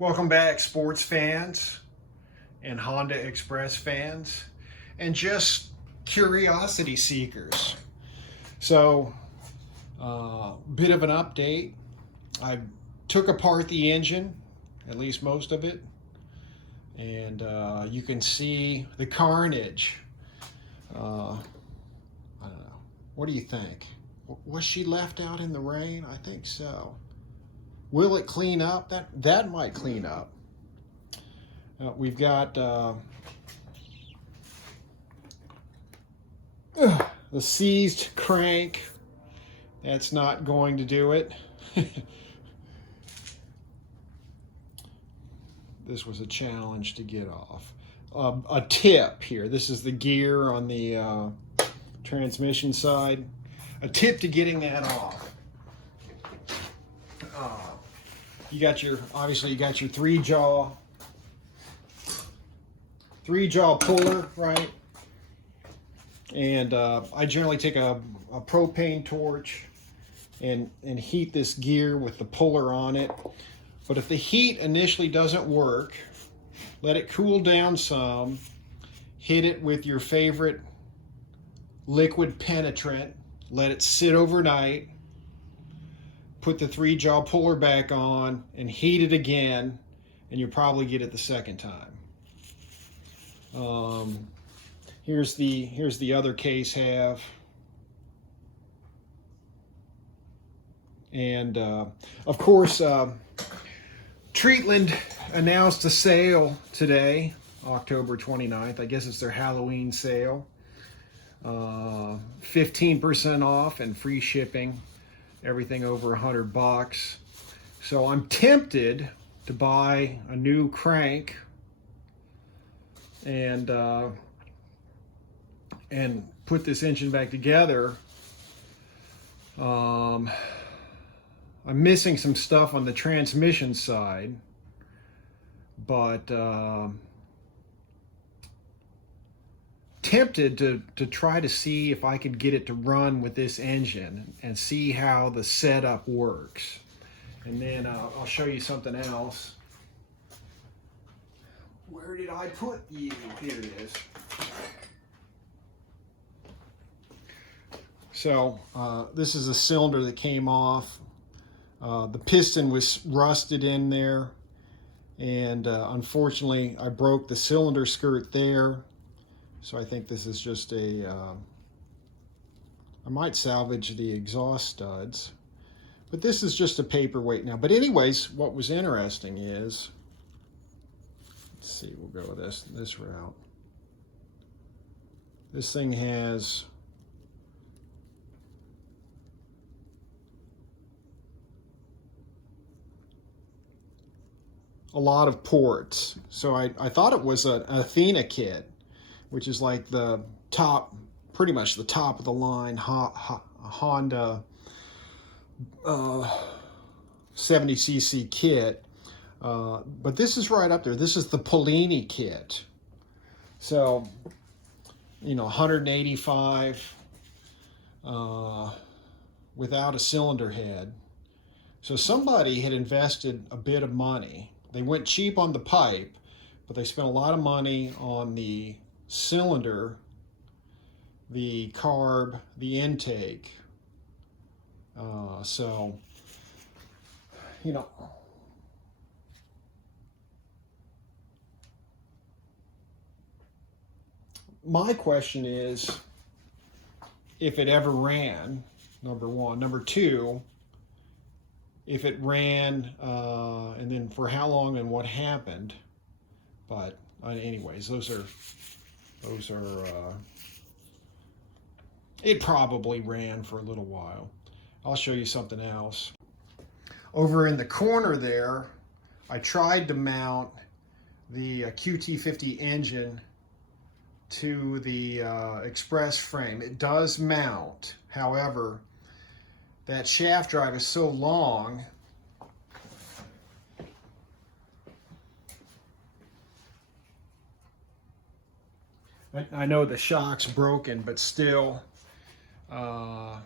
Welcome back, sports fans and Honda Express fans and just curiosity seekers. So, bit of an update. I took apart the engine, at least most of it, and you can see the carnage. I don't know. What do you think? Was she left out in the rain? I think so. Will it clean up? That might clean up. We've got the seized crank. That's not going to do it. This was a challenge to get off. A tip here. This is the gear on the transmission side. A tip to getting that off. Obviously you got your three jaw puller, right? And I generally take a propane torch and heat this gear with the puller on it. But if the heat initially doesn't work, let it cool down some, hit it with your favorite liquid penetrant, let it sit overnight, put the three jaw puller back on and heat it again, and you'll probably get it the second time. Here's the other case half. And of course, Treatland announced a sale today, October 29th. I guess it's their Halloween sale. 15% off and free shipping. Everything over $100. So I'm tempted to buy a new crank and put this engine back together. I'm missing some stuff on the transmission side, but tempted to try to see if I could get it to run with this engine and see how the setup works. And then I'll show you something else. Where did I put you? Here it is. So this is a cylinder that came off. The piston was rusted in there, and unfortunately I broke the cylinder skirt there. So I think this is just I might salvage the exhaust studs, but this is just a paperweight now. But anyways, what was interesting is, let's see, we'll go with this route. This thing has a lot of ports. So I thought it was an Athena kit, which is like the top, pretty much the top of the line Honda 70cc kit. But this is right up there. This is the Polini kit. So, 185 without a cylinder head. So somebody had invested a bit of money. They went cheap on the pipe, but they spent a lot of money on the cylinder, the carb, the intake. So, my question is, if it ever ran, number one. Number two, if it ran, and then for how long and what happened. But anyways, those are it probably ran for a little while. I'll show you something else. Over in the corner there, I tried to mount the QT50 engine to the express frame. It does mount. However, that shaft drive is so long I know the shock's broken, but still, and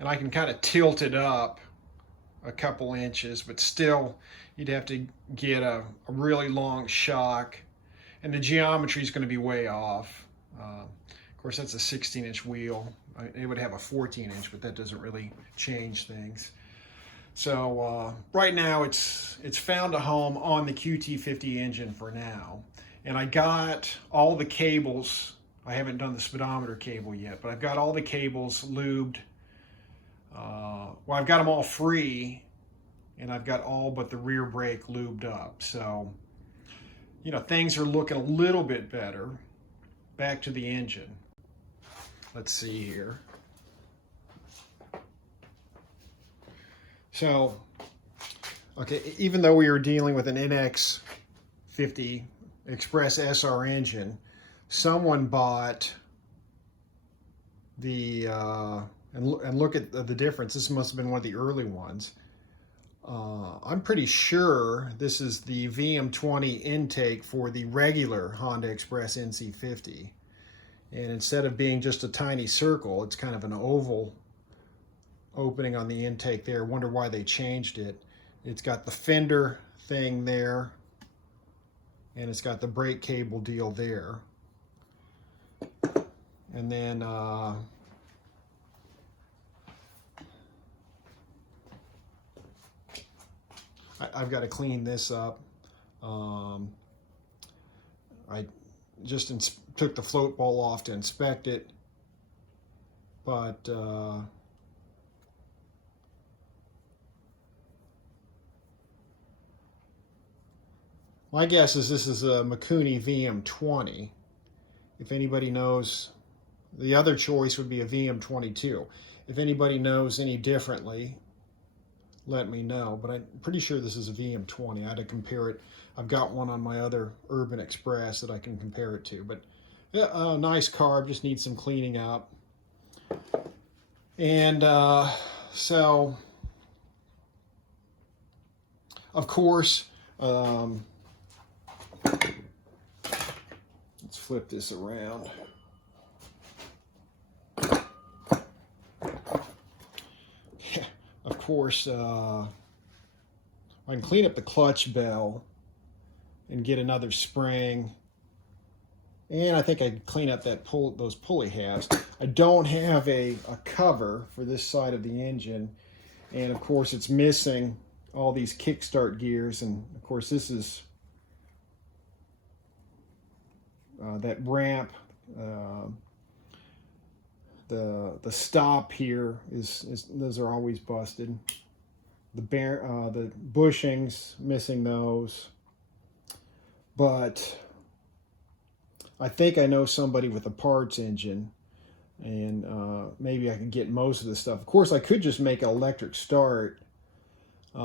I can kind of tilt it up a couple inches, but still you'd have to get a really long shock, and the geometry is going to be way off. Of course, that's a 16-inch wheel. It would have a 14-inch, but that doesn't really change things. So right now it's found a home on the QT50 engine for now. And I got all the cables. I haven't done the speedometer cable yet, but I've got all the cables lubed. Well, I've got them all free, and I've got all but the rear brake lubed up. So, you know, things are looking a little bit better. Back to the engine. Let's see here. So, okay, even though we were dealing with an NX50 Express SR engine, someone bought the, and look at the difference. This must have been one of the early ones. I'm pretty sure this is the VM20 intake for the regular Honda Express NC50. And instead of being just a tiny circle, it's kind of an oval opening on the intake there. Wonder why they changed it. It's got the fender thing there, and it's got the brake cable deal there. And then I've got to clean this up. I just took the float ball off to inspect it, but my guess is this is a Mikuni VM20. If anybody knows, the other choice would be a VM22. If anybody knows any differently, let me know. But I'm pretty sure this is a VM20. I had to compare it. I've got one on my other Urban Express that I can compare it to. But nice carb, just needs some cleaning up. And so, of course, let's flip this around. Yeah, of course, I can clean up the clutch bell and get another spring. And I think I can clean up that those pulley halves. I don't have a cover for this side of the engine. And of course, it's missing all these kickstart gears. And of course, this is that ramp. The stop here is those are always busted. The bushings, missing those. But I think I know somebody with a parts engine, and maybe I could get most of the stuff. Of course, I could just make an electric start. Be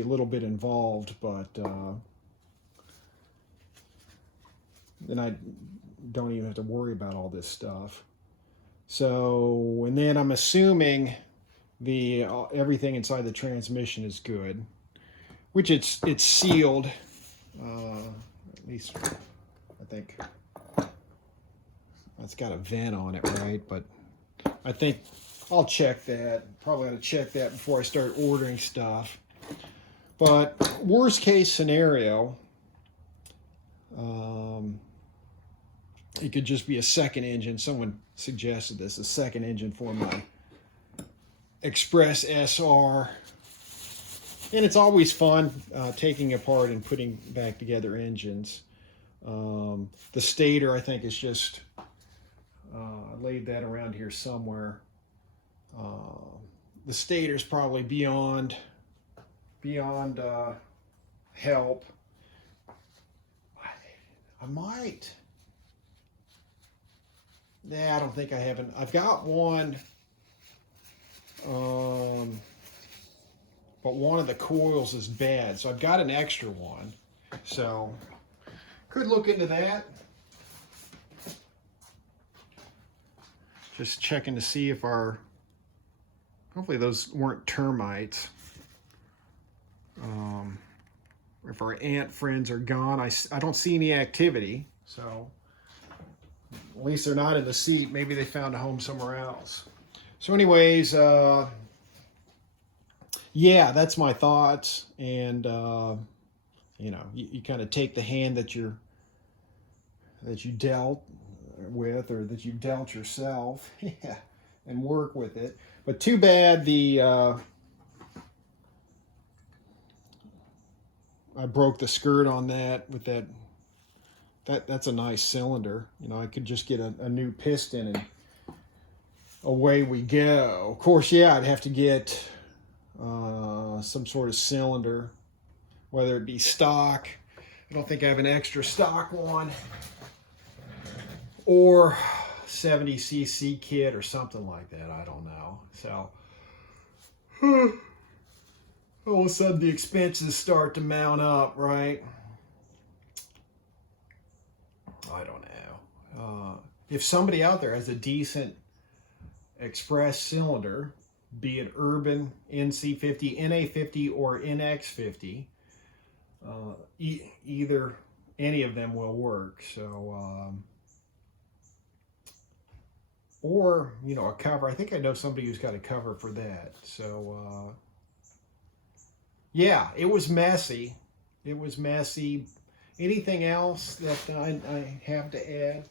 a little bit involved, but then I don't even have to worry about all this stuff. So, and then I'm assuming the everything inside the transmission is good, which it's sealed. At least I think it's got a vent on it, right? But I think I'll check that. Probably ought to check that before I start ordering stuff. But worst case scenario, it could just be a second engine. Someone suggested this, a second engine for my Express SR. And it's always fun taking apart and putting back together engines. The stator, I think, is just, I laid that around here somewhere. The stator's probably beyond help. I might. Nah, I don't think I haven't. I've got one. But one of the coils is bad, so I've got an extra one. So, could look into that. Just checking to see if hopefully those weren't termites. If our ant friends are gone, I don't see any activity, so at least they're not in the seat. Maybe they found a home somewhere else. So anyways, yeah, that's my thoughts. And you know, you kind of take the hand that you dealt with, or that you dealt yourself, yeah, and work with it. But too bad I broke the skirt on that with that. That's a nice cylinder. You know, I could just get a new piston and away we go. Of course, yeah, I'd have to get some sort of cylinder, whether it be stock. I don't think I have an extra stock one, or 70cc kit or something like that. I don't know. So all of a sudden the expenses start to mount up, right? I don't know. If somebody out there has a decent express cylinder, be it Urban, NC50, NA50, or NX50, either any of them will work. So, or, you know, a cover. I think I know somebody who's got a cover for that. So, yeah, it was messy. It was messy. Anything else that I have to add?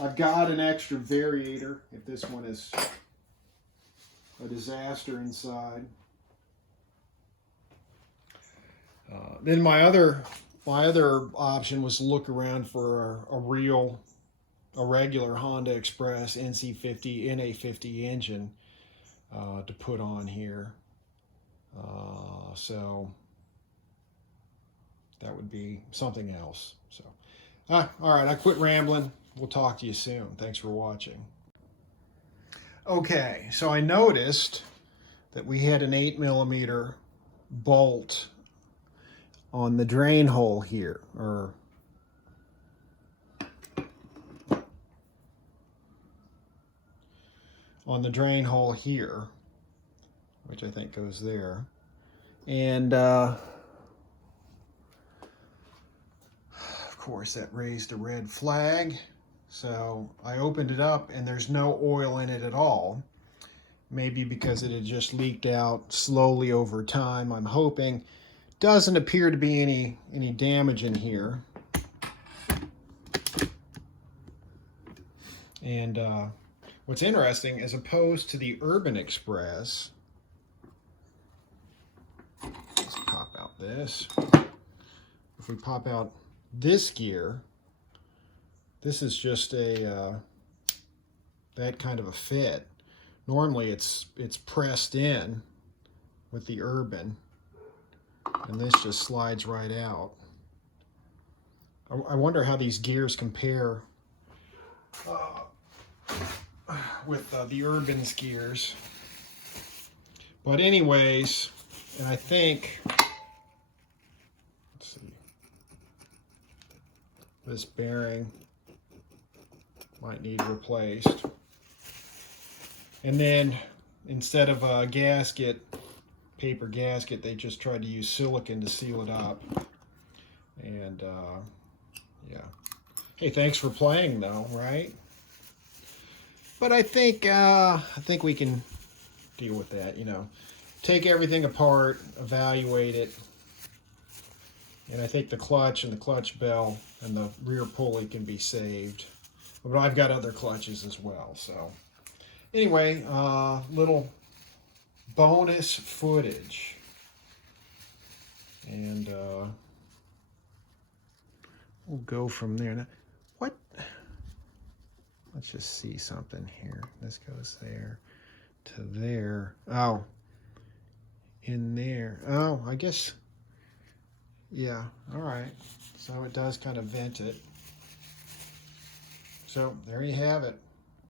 I've got an extra variator if this one is a disaster inside. Then my other option was to look around for a regular Honda Express NC50 NA50 engine to put on here. So that would be something else. So, all right, I quit rambling. We'll talk to you soon. Thanks for watching. Okay, so I noticed that we had an 8mm bolt on the drain hole here, or on the drain hole here, which I think goes there. And of course that raised a red flag. So I opened it up and there's no oil in it at all. Maybe because it had just leaked out slowly over time, I'm hoping. Doesn't appear to be any damage in here. And what's interesting, as opposed to the Urban Express, let's pop out this. If we pop out this gear, this is just a that kind of a fit. Normally it's pressed in with the Urban, and this just slides right out. I wonder how these gears compare with the Urban's gears. But anyways, and I think, let's see, this bearing might need replaced. And then instead of a gasket, paper gasket, they just tried to use silicone to seal it up. And yeah. Hey, thanks for playing though, right? But I think we can deal with that, you know. Take everything apart, evaluate it. And I think the clutch and the clutch bell and the rear pulley can be saved. But I've got other clutches as well, so. Anyway, little bonus footage. And we'll go from there. Now, what? Let's just see something here. This goes there to there. Oh, in there. Oh, I guess, yeah, all right. So it does kind of vent it. So there you have it.